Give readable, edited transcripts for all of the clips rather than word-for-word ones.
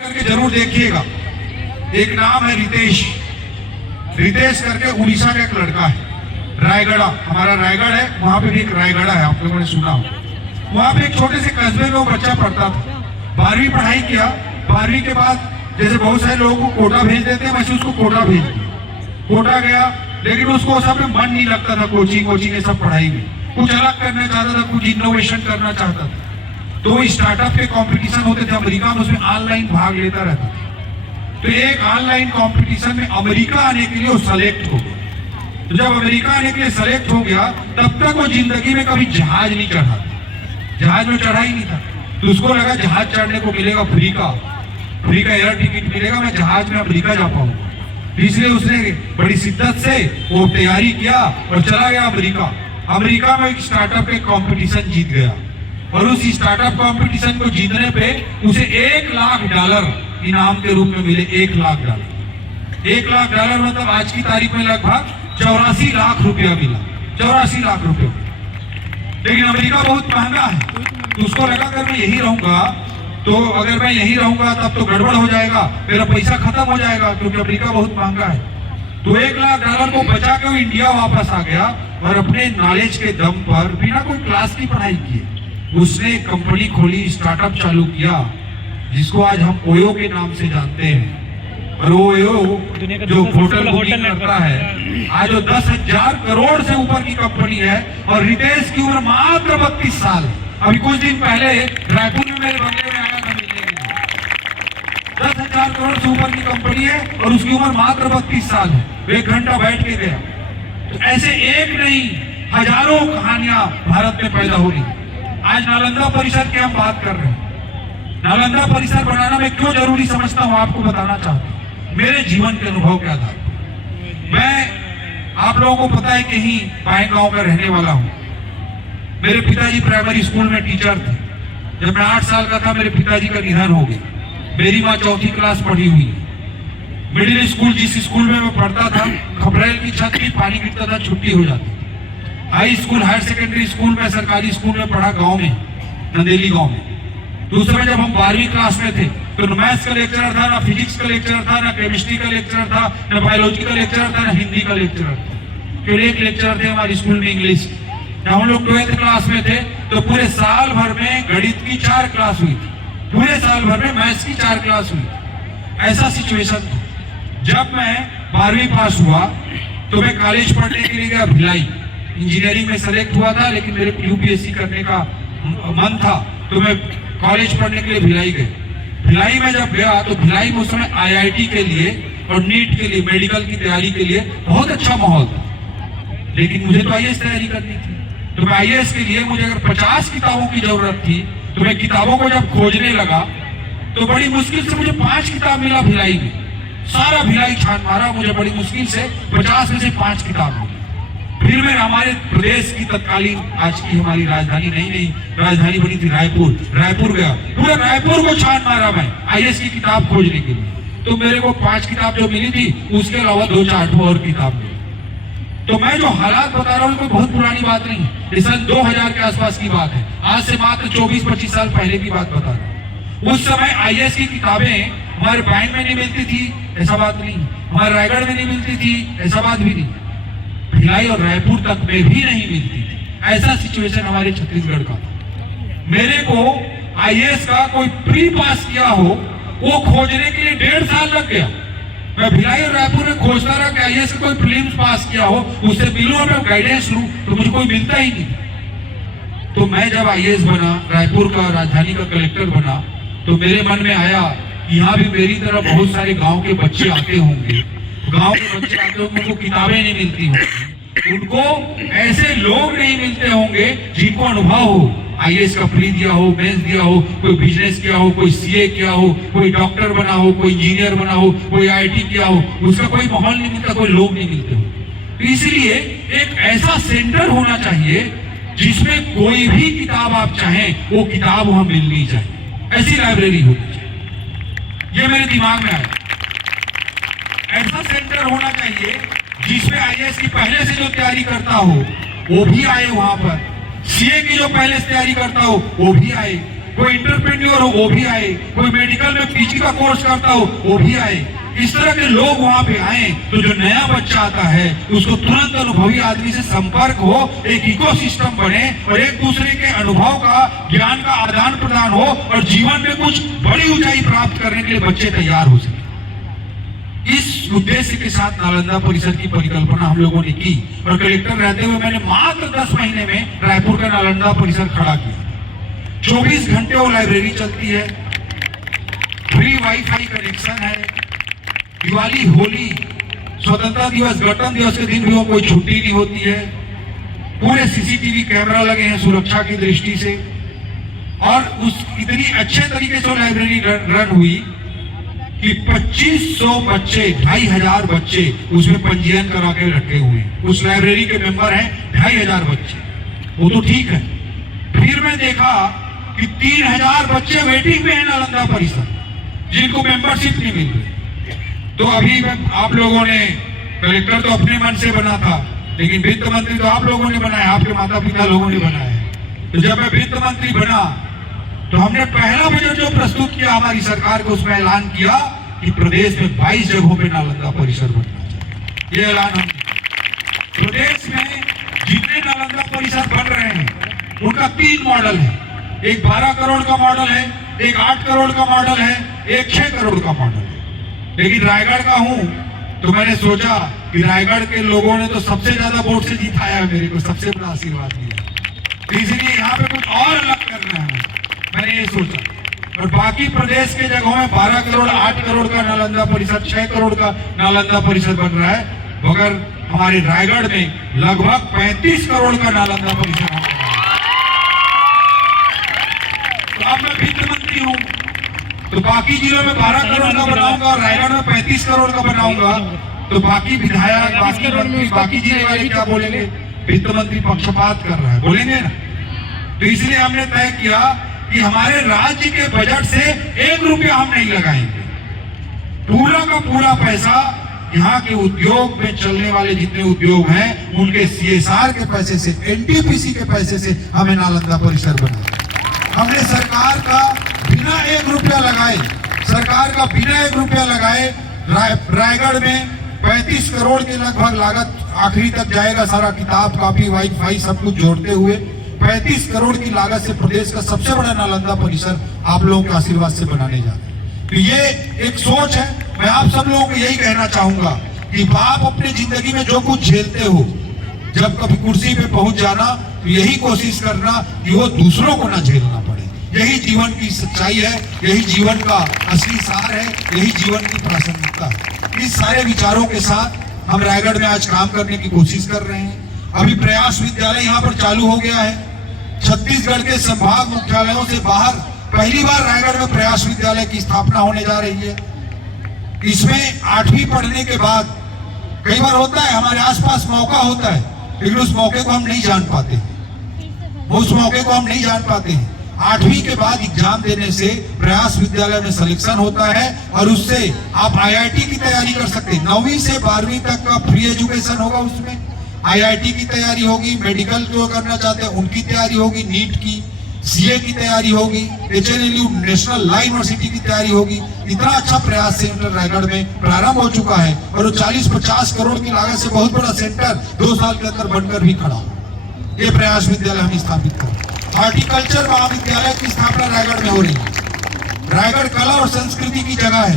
करके जरूर देखिएगा। एक नाम है रितेश, रितेश करके उड़ीसा का एक लड़का है। रायगढ़, हमारा रायगढ़ है, वहां पे भी एक रायगढ़ है, आप लोगों ने सुना हो। वहां पे एक छोटे से कस्बे में वो बच्चा पढ़ता था, 12वीं पढ़ाई किया। 12वीं के बाद जैसे बहुत सारे लोगों को कोटा भेज देते हैं, वैसे उसको कोटा भेज दिया। कोटा गया, लेकिन उसको सब में मन नहीं लगता था, कोचिंग ये सब पढ़ाई में। कुछ अलग करना चाहता था, कुछ इनोवेशन करना चाहता था। तो स्टार्टअप के कंपटीशन होते थे अमेरिका में, उसमें ऑनलाइन भाग लेता रहता था। तो एक ऑनलाइन कंपटीशन में अमेरिका आने के लिए वो सेलेक्ट हो गया। तो जब अमेरिका आने के लिए सेलेक्ट हो गया, तब तक वो जिंदगी में कभी जहाज नहीं चढ़ा, जहाज में चढ़ा ही नहीं था। तो उसको लगा जहाज चढ़ने को मिलेगा फ्री का एयर टिकट मिलेगा, मैं जहाज में अमेरिका जा पाऊंगा। इसलिए उसने बड़ी शिद्दत से वो तैयारी किया और चला गया अमेरिका। अमेरिका में एक स्टार्टअप के कंपटीशन जीत गया, और उस स्टार्टअप कंपटीशन को जीतने पे उसे $1 लाख इनाम के रूप में मिले। $1 लाख, $1 लाख मतलब आज की तारीख में लगभग 84 लाख रुपया मिला, 84 लाख रुपया। लेकिन अमेरिका बहुत महंगा है, तो उसको लगा अगर मैं यही रहूंगा, तो अगर मैं यही रहूंगा तब तो गड़बड़ हो जाएगा, मेरा पैसा खत्म हो जाएगा, क्योंकि अमेरिका बहुत महंगा है। तो $1 लाख को बचा के वो इंडिया वापस आ गया, और अपने नॉलेज के दम पर बिना कोई क्लास की पढ़ाई किए उसने कंपनी खोली, स्टार्टअप चालू किया, जिसको आज हम ओयो के नाम से जानते हैं। और ओयो जो होटल बुकिंग करता है, आज वो 10,000 करोड़ से ऊपर की कंपनी है। और रितेश की उम्र मात्र 32 साल। अभी कुछ दिन पहले रायपुर में मेरे बंगले में आया था मिलने के लिए। 10,000 करोड़ से ऊपर की कंपनी है और उसकी उम्र मात्र 32 साल है। 1 घंटा बैठ के गया। तो ऐसे एक नहीं, हजारों कहानियां भारत में पैदा हो रही। आज नालंदा परिसर की हम बात कर रहे हैं। नालंदा परिसर बनाना मैं क्यों जरूरी समझता हूं, आपको बताना चाहता हूं मेरे जीवन के अनुभव के आधार पर। मैं, आप लोगों को पता है कि ही पाए गांव का रहने वाला हूं। मेरे पिताजी प्राइमरी स्कूल में टीचर थे। जब मैं 8 साल का था, मेरे पिताजी का निधन हो गया। मेरी माँ 4वीं क्लास पढ़ी हुई है। मिडिल स्कूल, जिस स्कूल में मैं पढ़ता था, खपरेल की छत की पानी गिरता था, छुट्टी हो जाती। High school, higher secondary school में, सरकारी स्कूल में पढ़ा, गांव में, नंदेली गांव में। तो उस समय जब हम 12वीं क्लास में थे, तो न मैथ्स का लेक्चरर था, ना फिजिक्स का लेक्चरर था, ना केमिस्ट्री का लेक्चरर था, ना बायोलॉजी का लेक्चरर था, ना हिंदी का लेक्चरर था। केवल एक लेक्चरर थे हमारे स्कूल में, इंग्लिश। जब हम लोग 12th क्लास में थे, तो पूरे साल भर में गणित की 4 क्लास हुई थी, पूरे साल भर में मैथ्स की 4 क्लास हुई। ऐसा सिचुएशन था। जब मैं 12वीं पास हुआ, तो मैं कॉलेज पढ़ने के लिए गया भिलाई। इंजीनियरिंग में सेलेक्ट हुआ था, लेकिन मेरे को यूपीएससी करने का मन था, तो मैं कॉलेज पढ़ने के लिए भिलाई गया। भिलाई में जब गया, तो भिलाई में उस समय IIT के लिए और नीट के लिए, मेडिकल की तैयारी के लिए बहुत अच्छा माहौल था। लेकिन मुझे तो IAS तैयारी करनी थी। तो मैं IAS के लिए, मुझे अगर 50 किताबों की जरूरत थी, तो मैं किताबों को जब खोजने लगा, तो बड़ी मुश्किल से मुझे 5 किताब मिला भिलाई में। सारा भिलाई छान मारा, मुझे बड़ी मुश्किल से 50 में से 5 किताब मिली। फिर मैं हमारे प्रदेश की तत्कालीन, आज की हमारी राजधानी, नहीं राजधानी बनी थी रायपुर गया। पूरा रायपुर को छान मारा मैं IAS की किताब खोजने के लिए। तो मेरे को 5 किताब जो मिली थी, उसके अलावा 2-4 और किताब मिली। तो मैं जो हालात बता रहा हूँ, कोई बहुत पुरानी बात नहीं है, सन 2000 के आसपास की बात है। आज से मात्र 24-25 साल पहले की बात बता रहा हूँ। उस समय IAS की किताबें हमारे बैंक में नहीं मिलती थी, ऐसा बात नहीं। हमारे रायगढ़ में नहीं मिलती थी, ऐसा बात भी नहीं। भिलाई और रायपुर तक में भी नहीं मिलती थी। ऐसा सिचुएशन हमारे छत्तीसगढ़ का था। मेरे को IAS का कोई प्री पास किया हो, वो खोजने के लिए 1.5 साल लग गया। मैं भिलाई और रायपुर में खोजता रहा कि IAS का कोई प्रीलिम्स पास किया हो, उससे मिलूं और मैं गाइडेंस लूं, तो मुझे कोई मिलता ही नहीं। तो मैं जब IAS बना, रायपुर का, राजधानी का कलेक्टर बना, तो मेरे मन में आया, यहाँ भी मेरी तरह बहुत सारे गांव के बच्चे आते होंगे, गांव के बच्चे आते होंगे, उनको किताबें नहीं मिलती होंगी, उनको ऐसे लोग नहीं मिलते होंगे जिनको अनुभव हो, IAS का प्री दिया हो, मेंस दिया हो, कोई बिजनेस किया हो, कोई CA किया हो, कोई डॉक्टर बना हो, कोई इंजीनियर बना हो, कोई IIT किया हो। उसका कोई माहौल नहीं मिलता, कोई लोग नहीं मिलते हो। तो इसलिए एक ऐसा सेंटर होना चाहिए जिसमें कोई भी किताब आप चाहें, वो किताब वहां मिलनी चाहिए। ऐसी लाइब्रेरी होनी चाहिए, ये मेरे दिमाग में आया। ऐसा सेंटर होना चाहिए जिसमें IAS की पहले से जो तैयारी करता हो वो भी आए वहां पर, CA की जो पहले से तैयारी करता हो वो भी आए, कोई इंटरप्रेन्योर हो वो भी आए, कोई मेडिकल में पीजी का कोर्स करता हो वो भी आए। इस तरह के लोग वहां पे आए तो जो नया बच्चा आता है उसको तुरंत अनुभवी आदमी से संपर्क हो, एक इकोसिस्टम बने और एक दूसरे के अनुभव का, ज्ञान का आदान प्रदान हो और जीवन में कुछ बड़ी ऊंचाई प्राप्त करने के लिए बच्चे तैयार हो सके। इस उद्देश्य के साथ नालंदा परिसर की परिकल्पना हम लोगों ने की और कलेक्टर रहते हुए मैंने मात्र 10 महीने में रायपुर का नालंदा परिसर खड़ा किया। 24 घंटे वो लाइब्रेरी चलती है, फ्री वाईफाई कनेक्शन है, दिवाली, होली, स्वतंत्रता दिवस, गणतंत्र दिवस के दिन भी वो कोई छुट्टी नहीं होती है, पूरे सीसीटीवी कैमरा लगे हैं सुरक्षा की दृष्टि से। और उस इतनी अच्छे तरीके से लाइब्रेरी रन हुई कि 2500 बच्चे, 2500 बच्चे उसमें पंजीयन करा के रखे हुए हैं। उस लाइब्रेरी के मेंबर हैं 2500 बच्चे, वो तो ठीक है। फिर मैं देखा कि 3000 बच्चे वेटिंग में है नालंदा परिसर, जिनको मेंबरशिप नहीं मिल रही। तो अभी आप लोगों ने, कलेक्टर तो अपने मन से बना था, लेकिन वित्त मंत्री तो आप लोगों ने बनाया, आपके माता पिता लोगों ने बनाया। तो जब मैं वित्त मंत्री बना तो हमने पहला बजट जो प्रस्तुत किया हमारी सरकार को, उसमें ऐलान किया कि प्रदेश में 22 जगहों पे नालंदा परिसर बनना चाहिए। ये ऐलान हमने, प्रदेश में जितने नालंदा परिसर बन रहे हैं उनका 3 मॉडल है। एक 12 करोड़ का मॉडल है, एक 8 करोड़ का मॉडल है, एक 6 करोड़ का मॉडल है। लेकिन रायगढ़ का हूं तो मैंने सोचा कि रायगढ़ के लोगों ने तो सबसे ज्यादा वोट से जिताया है, मेरे को सबसे बड़ा आशीर्वाद दिया, इसलिए यहाँ पे कुछ और अलग करना है, मैंने ये सोचा। और बाकी प्रदेश के जगहों में 12 करोड़, 8 करोड़ का नालंदा परिसर, 6 करोड़ का नालंदा परिसर बन रहा है, मगर हमारे रायगढ़ में लगभग 35 करोड़ का नालंदा परिसर है। तो अब मैं वित्त मंत्री हूँ तो बाकी जिलों में 12 करोड़ का बनाऊंगा और रायगढ़ में 35 करोड़ का बनाऊंगा, तो बाकी विधायक, बाकी मंत्री, बाकी जिले वाले क्या बोलेंगे? वित्त मंत्री पक्षपात कर रहा है, बोलेंगे ना। तो इसलिए हमने तय किया कि हमारे राज्य के बजट से 1 रुपया हम नहीं लगाएंगे, पूरा का पूरा पैसा यहाँ के उद्योग में चलने वाले जितने उद्योग हैं उनके CSR के पैसे से, NTPC के पैसे से हमें नालंदा परिसर बनाया। हमने सरकार का बिना 1 रुपया लगाए, सरकार का बिना 1 रुपया लगाए रायगढ़ में 35 करोड़ के लगभग लागत आखिरी तक जाएगा, सारा किताब, कॉपी, वाईफाई सब कुछ जोड़ते हुए 35 करोड़ की लागत से प्रदेश का सबसे बड़ा नालंदा परिसर आप लोगों के आशीर्वाद से बनाने जा रहे हैं। तो ये एक सोच है। मैं आप सब लोगों को यही कहना चाहूंगा कि आप अपनी जिंदगी में जो कुछ झेलते हो, जब कभी कुर्सी पे पहुंच जाना तो यही कोशिश करना कि वो दूसरों को ना झेलना पड़े। यही जीवन की सच्चाई है, यही जीवन का असली सार है, यही जीवन की प्रासंगिकता है। इस सारे विचारों के साथ हम रायगढ़ में आज काम करने की कोशिश कर रहे हैं। अभी प्रयास विद्यालय यहाँ पर चालू हो गया है। छत्तीसगढ़ के संभाग मुख्यालयों से बाहर पहली बार रायगढ़ में प्रयास विद्यालय की स्थापना होने जा रही है। इसमें 8वीं पढ़ने के बाद कई बार होता है हमारे आसपास मौका होता है, लेकिन उस मौके को हम नहीं जान पाते, उस मौके को हम नहीं जान पाते हैं। 8वीं के बाद एग्जाम देने से प्रयास विद्यालय में सिलेक्शन होता है और उससे आप IIT की तैयारी कर सकते हैं। 9वीं से 12वीं तक का फ्री एजुकेशन होगा, उसमें IIT की तैयारी होगी, मेडिकल जो करना चाहते हैं उनकी तैयारी होगी, नीट की, CA की तैयारी होगी, HNLU नेशनल लॉ यूनिवर्सिटी की तैयारी होगी। इतना अच्छा प्रयास सेंटर रायगढ़ में प्रारंभ हो चुका है और वो 40-50 करोड़ की लागत से बहुत बड़ा सेंटर 2 साल के अंदर बनकर भी खड़ा हो। ये प्रयास विद्यालय हम स्थापित करें। हॉर्टिकल्चर महाविद्यालय की स्थापना रायगढ़ में हो रही है। रायगढ़ कला और संस्कृति की जगह है।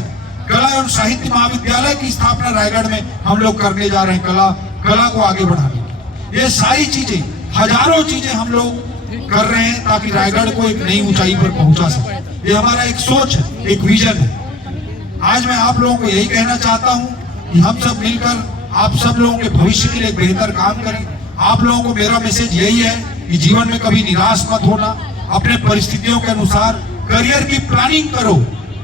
कला एवं साहित्य महाविद्यालय की स्थापना रायगढ़ में हम लोग करने जा रहे हैं, कला को आगे बढ़ाने की। ये सारी चीजें, हजारों चीजें हम लोग कर रहे हैं ताकि रायगढ़ को एक नई ऊंचाई पर पहुंचा सके। ये हमारा एक सोच है, एक विजन है। आज मैं आप लोगों को यही कहना चाहता हूं कि हम सब मिलकर आप सब लोगों के भविष्य के लिए बेहतर काम करें। आप लोगों को मेरा मैसेज यही है कि जीवन में कभी निराश मत होना, अपने परिस्थितियों के अनुसार करियर की प्लानिंग करो,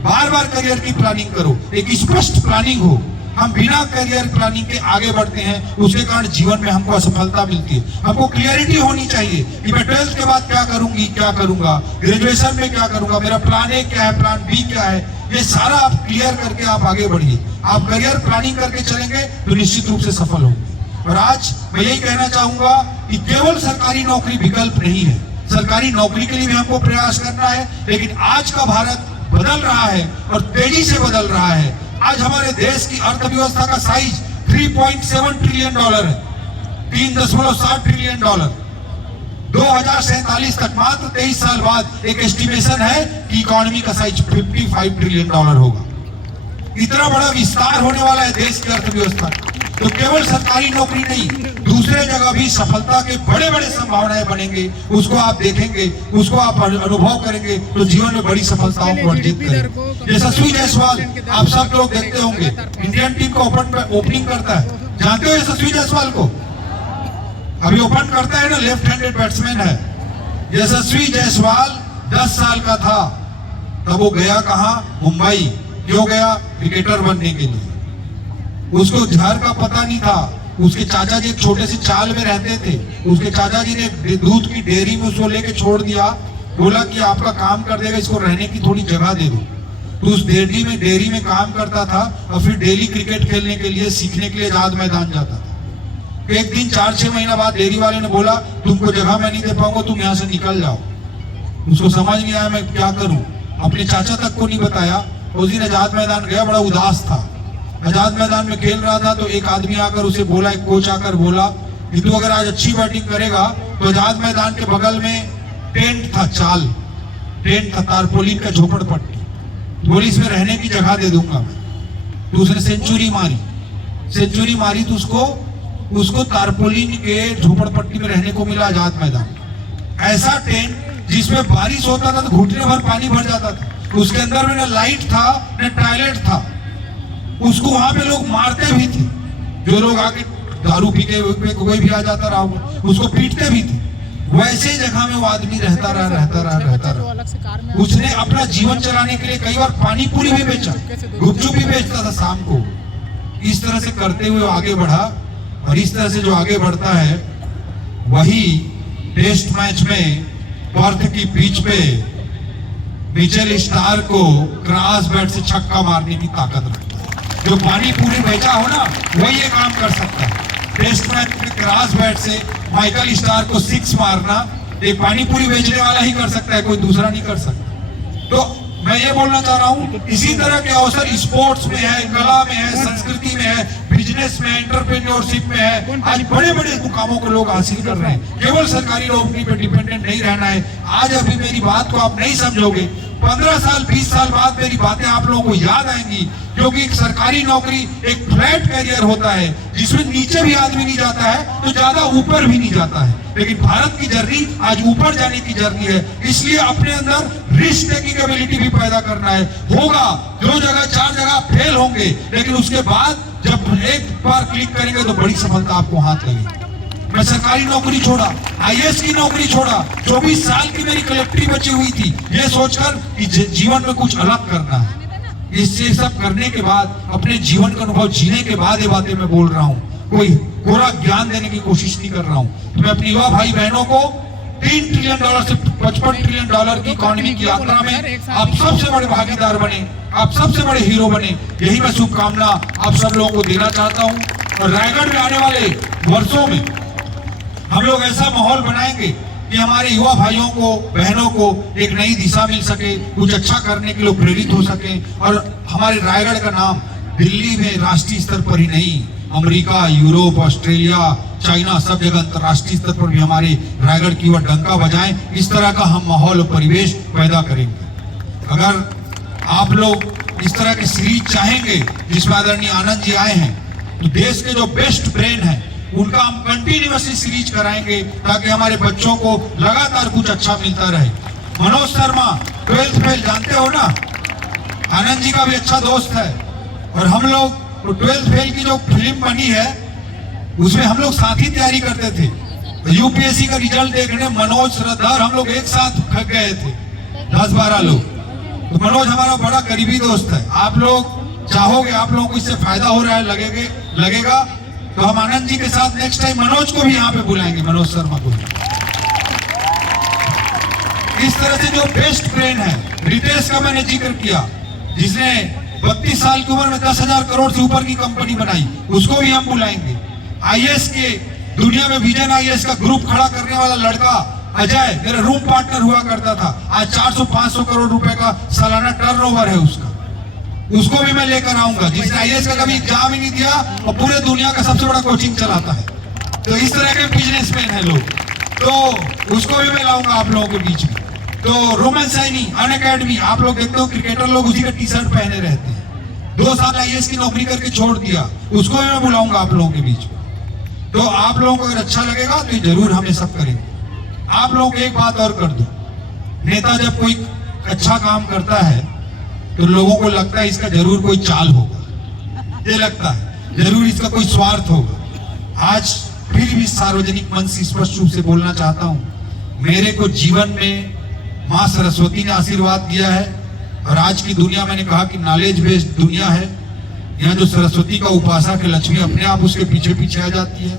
बार बार करियर की प्लानिंग करो, एक स्पष्ट प्लानिंग हो। हम बिना करियर प्लानिंग के आगे बढ़ते हैं, उसके कारण जीवन में हमको असफलता मिलती है। हमको क्लियरिटी होनी चाहिए कि मैं 12th के बाद क्या करूंगी, क्या करूंगा, ग्रेजुएशन में क्या करूंगा, मेरा प्लान A क्या है, प्लान B क्या है, ये सारा आप क्लियर करके आप आगे बढ़िए। आप करियर प्लानिंग करके चलेंगे तो निश्चित रूप से सफल होंगे। और आज मैं यही कहना चाहूंगा कि केवल सरकारी नौकरी विकल्प नहीं है, सरकारी नौकरी के लिए भी हमको प्रयास करना है। लेकिन आज का भारत बदल रहा है और तेजी से बदल रहा है। आज हमारे देश की अर्थव्यवस्था का साइज $3.7 ट्रिलियन है, $3.7 ट्रिलियन। 2047 तक मात्र 23 साल बाद एक एस्टिमेशन है कि इकोनॉमी का साइज $55 ट्रिलियन होगा। इतना बड़ा विस्तार होने वाला है देश की अर्थव्यवस्था। तो केवल सरकारी नौकरी नहीं, दूसरे जगह भी सफलता के बड़े बड़े संभावनाएं बनेंगे। उसको आप देखेंगे, उसको आप अनुभव करेंगे तो जीवन में बड़ी सफलताओं को अर्जित करेंगे। यशस्वी जायसवाल आप सब लोग देखते होंगे, इंडियन टीम को ओपनिंग करता है। जानते हो यशस्वी जायसवाल को? अभी ओपन करता है ना, लेफ्ट हैंडेड बैट्समैन है। यशस्वी जायसवाल 10 साल का था तब वो गया कहा? मुंबई। क्यों गया? क्रिकेटर बनने के लिए। उसको घर का पता नहीं था। उसके चाचा जी एक छोटे से चाल में रहते थे। उसके चाचा जी ने दूध की डेयरी में उसको लेके छोड़ दिया, बोला कि आपका काम कर देगा, इसको रहने की थोड़ी जगह दे दो। तो उस डेयरी में काम करता था और फिर डेली क्रिकेट खेलने के लिए, सीखने के लिए आजाद मैदान जाता था। एक दिन 4-6 महीना बाद डेयरी वाले ने बोला तुमको जगह मैं नहीं दे पाऊंगा, तुम यहाँ से निकल जाओ। उसको समझ नहीं आया मैं क्या करूं, अपने चाचा तक को नहीं बताया। उस दिन आजाद मैदान गया, बड़ा उदास था। आजाद मैदान में खेल रहा था तो एक आदमी आकर उसे बोला, एक कोच आकर बोला कि तू अगर आज अच्छी बैटिंग करेगा तो आजाद मैदान के बगल में टेंट था, टेंट था, तारपोलिन का झोपड़पट्टी, बोली इसमें रहने की जगह दे दूंगा मैं। तो उसने सेंचुरी मारी तो उसको तारपोलिन के झोपड़पट्टी में रहने को मिला आजाद मैदान। ऐसा टेंट जिसमें बारिश होता था तो घुटने भर पानी भर जाता था। उसके अंदर में न लाइट था न टॉयलेट था। उसको वहां पे लोग मारते भी थे, जो लोग आके दारू पी के कोई भी आ जाता रहा, उसको पीटते भी थे। वैसे जगह में वो आदमी रहता रहा। उसने अपना जीवन चलाने के लिए कई बार पानी पूरी भी बेचा, गुपचुप भी बेचता था शाम को। इस तरह से करते हुए आगे बढ़ा और इस तरह से जो आगे बढ़ता है वही टेस्ट मैच में पर्थ की पिच पे मिचेल स्टार्क को क्रॉस बैट से छक्का मारने की ताकत रखता है। जो पानी पूरी बेचा हो ना, वही ये काम कर सकता है। टेस्ट मैच में क्रॉस बैट से माइकल स्टार्क को 6 मारना एक पानी पूरी बेचने वाला ही कर सकता है, कोई दूसरा नहीं कर सकता। तो मैं ये बोलना चाह रहा हूँ, इसी तरह के अवसर स्पोर्ट्स में है, कला में है, संस्कृति में है, बिजनेस में, एंटरप्रेन्योरशिप में है। आज बड़े बड़े मुकामों को लोग हासिल कर रहे हैं। केवल सरकारी नौकरी पे डिपेंडेंट नहीं रहना है। आज अभी मेरी बात को आप नहीं समझोगे, 15 साल 20 साल बाद मेरी बातें आप लोगों को याद आएंगी, क्योंकि एक सरकारी नौकरी एक फ्लैट करियर होता है जिसमें नीचे भी आदमी नहीं जाता है तो ज्यादा ऊपर भी नहीं जाता है। लेकिन भारत की जर्नी आज ऊपर जाने की जर्नी है, इसलिए अपने अंदर रिस्क टेकिंग एबिलिटी भी पैदा करना है। होगा 2 जगह 4 जगह फेल होंगे, लेकिन उसके बाद जब एक बार क्लिक करेंगे तो बड़ी सफलता आपको हाथ लगेगी। मैं सरकारी नौकरी छोड़ा, IAS की नौकरी छोड़ा, 24 साल की मेरी कलेक्टरी बची हुई थी, ये सोचकर कि जीवन में कुछ अलग करना है। इससे सब करने के बाद, अपने जीवन का अनुभव जीने के बाद ये बातें मैं बोल रहा हूँ, कोई कोरा ज्ञान देने की कोशिश नहीं कर रहा हूँ। तो मैं अपनी युवा भाई बहनों को $3 ट्रिलियन से $55 ट्रिलियन की इकोनॉमी की यात्रा में आप सबसे बड़े भागीदार बने, आप सबसे बड़े हीरो बने, यही मैं शुभकामना आप सब लोगों को देना चाहता हूँ। और रायगढ़ में आने वाले वर्षों में हम लोग ऐसा माहौल बनाएंगे कि हमारे युवा भाइयों को, बहनों को एक नई दिशा मिल सके, कुछ अच्छा करने के लिए प्रेरित हो सके। और हमारे रायगढ़ का नाम दिल्ली में राष्ट्रीय स्तर पर ही नहीं, अमेरिका, यूरोप, ऑस्ट्रेलिया, चाइना, सब जगह अंतर्राष्ट्रीय स्तर पर भी हमारे रायगढ़ की ओर डंका बजाएं। इस तरह का हम माहौल और परिवेश पैदा करेंगे। अगर आप लोग इस तरह की सीरीज चाहेंगे जिसमें आदरणीय आनंद जी आए हैं, तो देश के जो बेस्ट ब्रेन हैं उनका हम कंटिन्यूअसली सीरीज कराएंगे, ताकि हमारे बच्चों को लगातार कुछ अच्छा मिलता रहे। मनोज शर्मा 12th फेल जानते हो ना, आनंद जी का भी अच्छा दोस्त है। और हम लोग 12th फेल की जो फिल्म बनी है उसमें हम लोग साथ ही तैयारी करते थे। UPSC का रिजल्ट देखने मनोज, श्रद्धा हम लोग एक साथ गए थे, 10-12 लोग। तो मनोज हमारा बड़ा करीबी दोस्त है। आप लोग चाहोगे, आप लोगों को इससे फायदा हो रहा है लगेगा तो हम आनंद जी के साथ नेक्स्ट टाइम मनोज को भी यहाँ पे बुलाएंगे, मनोज शर्मा को। इस तरह से जो बेस्ट ब्रेन है, रितेश का मैंने जिक्र किया, जिसने 32 साल की उम्र में 10,000 करोड़ से ऊपर की कंपनी बनाई, उसको भी हम बुलाएंगे। IAS के दुनिया में विजन IAS का ग्रुप खड़ा करने वाला लड़का अजय मेरा रूम पार्टनर हुआ करता था, आज 400-500 करोड़ रुपए का सालाना टर्नओवर है उसका, उसको भी मैं लेकर आऊंगा, जिसने आईएएस का कभी एग्जाम ही नहीं दिया और पूरे दुनिया का सबसे बड़ा कोचिंग चलाता है। तो इस तरह के बिजनेसमैन है लोग, तो उसको भी मैं लाऊंगा आप लोगों के बीच में। तो रोमन सैनी अनअकैडमी, आप लोग देखते हो क्रिकेटर लोग उसी का टी शर्ट पहने रहते हैं, 2 साल आईएएस की नौकरी करके छोड़ दिया, उसको भी मैं बुलाऊंगा आप लोगों के बीच में। तो आप लोगों को अगर अच्छा लगेगा तो ये जरूर हम ये सब करेंगे। आप लोग एक बात और कर दो, नेता जब कोई अच्छा काम करता है तो लोगों को लगता है इसका जरूर कोई चाल होगा, ये लगता है जरूर इसका कोई स्वार्थ होगा। आज फिर भी सार्वजनिक मंच से स्पष्ट रूप से बोलना चाहता हूं, मेरे को जीवन में माँ सरस्वती ने आशीर्वाद दिया है, और आज की दुनिया मैंने कहा कि नॉलेज बेस्ड दुनिया है, यहाँ जो सरस्वती का उपासक है लक्ष्मी अपने आप उसके पीछे पीछे आ जाती है।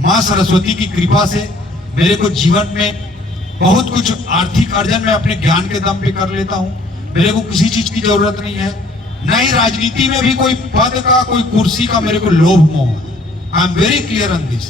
माँ सरस्वती की कृपा से मेरे को जीवन में बहुत कुछ आर्थिक अर्जन में अपने ज्ञान के दम पे कर लेता हूँ, मेरे को किसी चीज की जरूरत नहीं है, न ही राजनीति में भी कोई पद का कोई कुर्सी का मेरे को लोभ मोह है। I am very clear on this.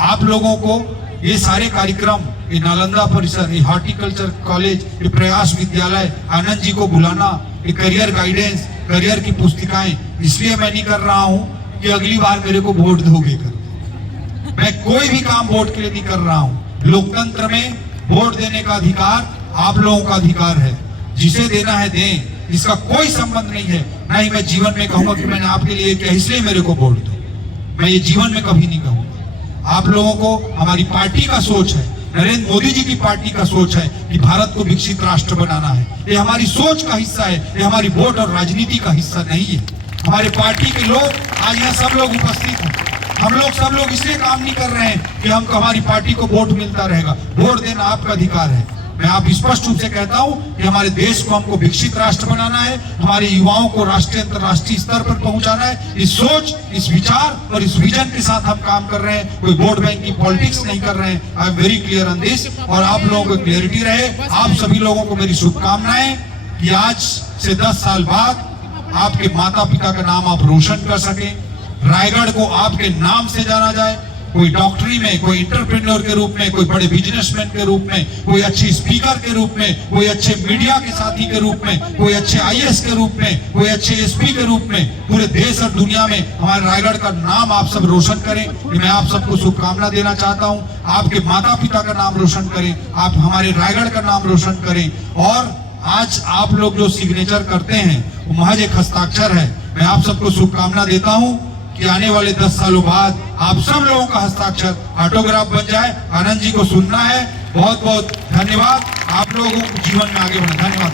आप लोगों को ये सारे कार्यक्रम, ये नालंदा परिसर, ये हॉर्टिकल्चर कॉलेज, ये प्रयास विद्यालय, आनंद जी को बुलाना, ये करियर गाइडेंस, करियर की पुस्तिकाएं, इसलिए मैं नहीं कर रहा हूं कि अगली बार मेरे को वोट दोगे कर। मैं कोई भी काम वोट के लिए नहीं कर रहा हूं। लोकतंत्र में वोट देने का अधिकार आप लोगों का अधिकार है, जिसे देना है दें, इसका कोई संबंध नहीं है। ना ही मैं जीवन में कहूंगा कि मैंने आपके लिए किया इसलिए मेरे को वोट दो, मैं ये जीवन में कभी नहीं कहूंगा। आप लोगों को हमारी पार्टी का सोच है, नरेंद्र मोदी जी की पार्टी का सोच है कि भारत को विकसित राष्ट्र बनाना है, ये हमारी सोच का हिस्सा है, ये हमारी वोट और राजनीति का हिस्सा नहीं है। हमारे पार्टी के लोग आज यहाँ सब लोग उपस्थित हैं, हम लोग सब लोग इसलिए काम नहीं कर रहे हैं कि हमको हमारी पार्टी को वोट मिलता रहेगा। वोट देना आपका अधिकार है। मैं आप स्पष्ट रूप से कहता हूं कि हमारे देश को हमको विकसित राष्ट्र बनाना है, हमारे युवाओं को राष्ट्रीय अंतर्राष्ट्रीय स्तर पर पहुंचाना है। इस सोच, इस विचार और इस विजन के साथ हम काम कर रहे हैं, कोई वोट बैंक की पॉलिटिक्स नहीं कर रहे हैं। I am very clear on this, और आप लोगों को क्लियरिटी रहे। आप सभी लोगों को मेरी शुभकामनाएं कि आज से 10 साल बाद आपके माता पिता का नाम आप रोशन कर सकें, रायगढ़ को आपके नाम से जाना जाए, कोई डॉक्टरी में, कोई इंटरप्रेन्योर के रूप में, कोई बड़े बिजनेसमैन के रूप में, कोई अच्छी स्पीकर के रूप में, कोई अच्छे मीडिया के साथी के रूप में, कोई अच्छे आईएएस के रूप में, कोई अच्छे एसपी के रूप में, पूरे देश और दुनिया में हमारे रायगढ़ का नाम आप सब रोशन करें। मैं आप सबको शुभकामना देना चाहता हूं। आपके माता पिता का नाम रोशन करें, आप हमारे रायगढ़ का नाम रोशन करें। और आज आप लोग जो सिग्नेचर करते हैं वो महज एक हस्ताक्षर है। मैं आप सबको शुभकामना देता हूं कि आने वाले 10 सालों बाद आप सब लोगों का हस्ताक्षर ऑटोग्राफ बन जाए। आनंद जी को सुनना है। बहुत बहुत धन्यवाद। आप लोगों को जीवन में आगे बढ़ना। धन्यवाद।